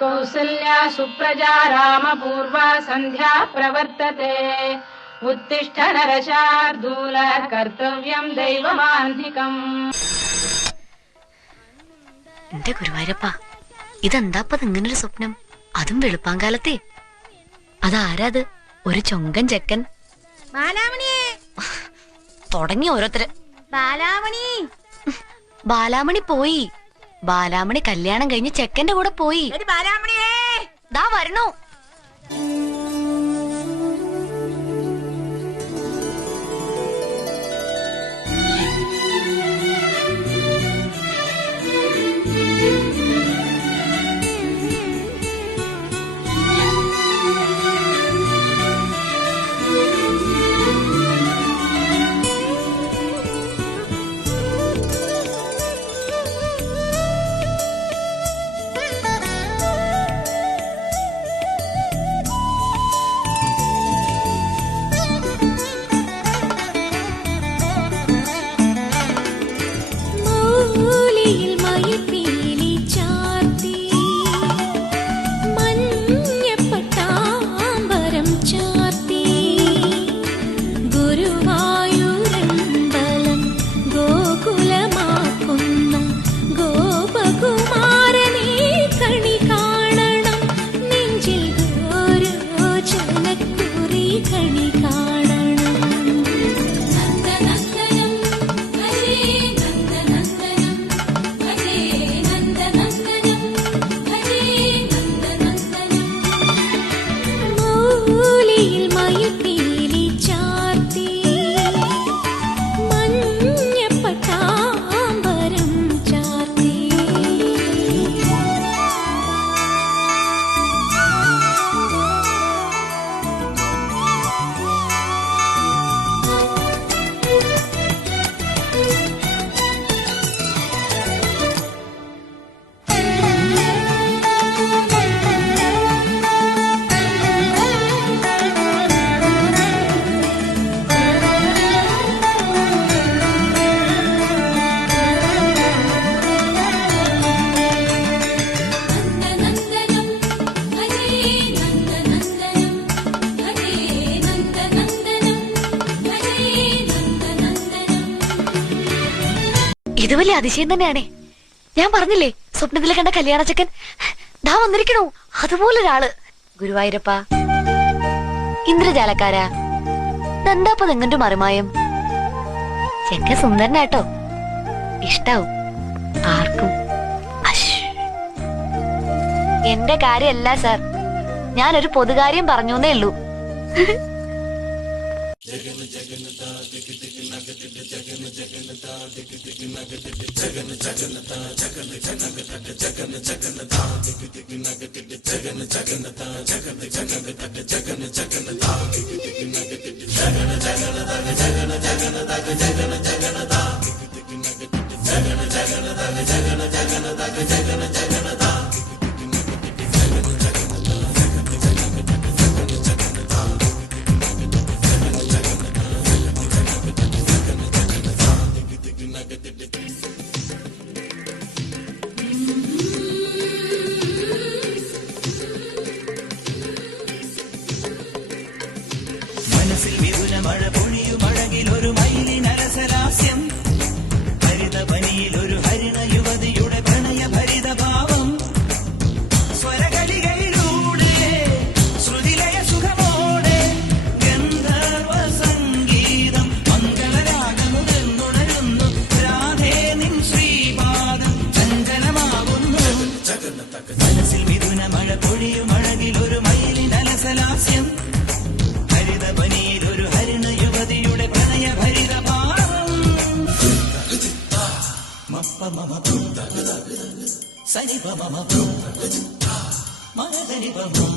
कौसल्या सुप्रजा रामपूर्वा सन्ध्या प्रवर्तते उत्तिष्ठ नरशार्दूल कर्तव्यं दैवमान्धिकम्. എന്റെ ഗുരുവായൂരപ്പ, ഇതെന്താപ്പത് ഇങ്ങനൊരു സ്വപ്നം, അതും വെളുപ്പാങ്കാലത്തെ? അതാരാത്? ഒരു ചൊങ്കൻ ചെക്കൻ. തുടങ്ങി ഓരോരുത്തര്. ബാലാമണി പോയി. ബാലാമണി കല്യാണം കഴിഞ്ഞ് ചെക്കന്റെ കൂടെ പോയി. ദാ വരണു. ഇത് വലിയ അതിശയം തന്നെയാണേ. ഞാൻ പറഞ്ഞില്ലേ, സ്വപ്നത്തിൽ കണ്ട കല്യാണ ചെക്കൻ ദാ വന്നിരിക്കണു. അതുപോലൊരാള്. ഗുരുവായൂരപ്പ, ഇന്ദ്രജാലക്കാരാ, എന്താപ്പത് എങ്ങന്റെ മറിമായം? ചെക്കൻ സുന്ദരനാട്ടോ, ഇഷ്ടാവും ആർക്കും. എന്റെ കാര്യമല്ല സാർ, ഞാനൊരു പൊതുകാര്യം പറഞ്ഞേ ഉള്ളൂ. മനസ്സിൽ വിപുല മഴ പൊഴിയും അഴകിൽ ഒരു മയിലിൻ അരസലാസ്യം, ഹരിതവനിയിൽ ഒരു ഹരിണ യുവതിയുടെ പ്രണയ ഭരിത ഭാവം, സ്വരകളിലൂടെ ശ്രുതിലയ സുഖമോടെ ഗന്ധർവ സംഗീതം മംഗളരാഗമുണരുന്നു. രാധേ നിൻ ശ്രീപാദം ചഞ്ചലമാകുന്നു. മനസ്സിൽ മിഥുന മഴ പൊഴിയും അഴകിൽ ഒരു മയിലിൻ അലസലാസ്യം, ഹരിതവനിയിൽ ഒരു ഹരിണ യുവതിയുടെ പ്രണയ ഭരിത ഭാവം. മപ്പ മമ സനിപ മമ മകനിപ ഗമ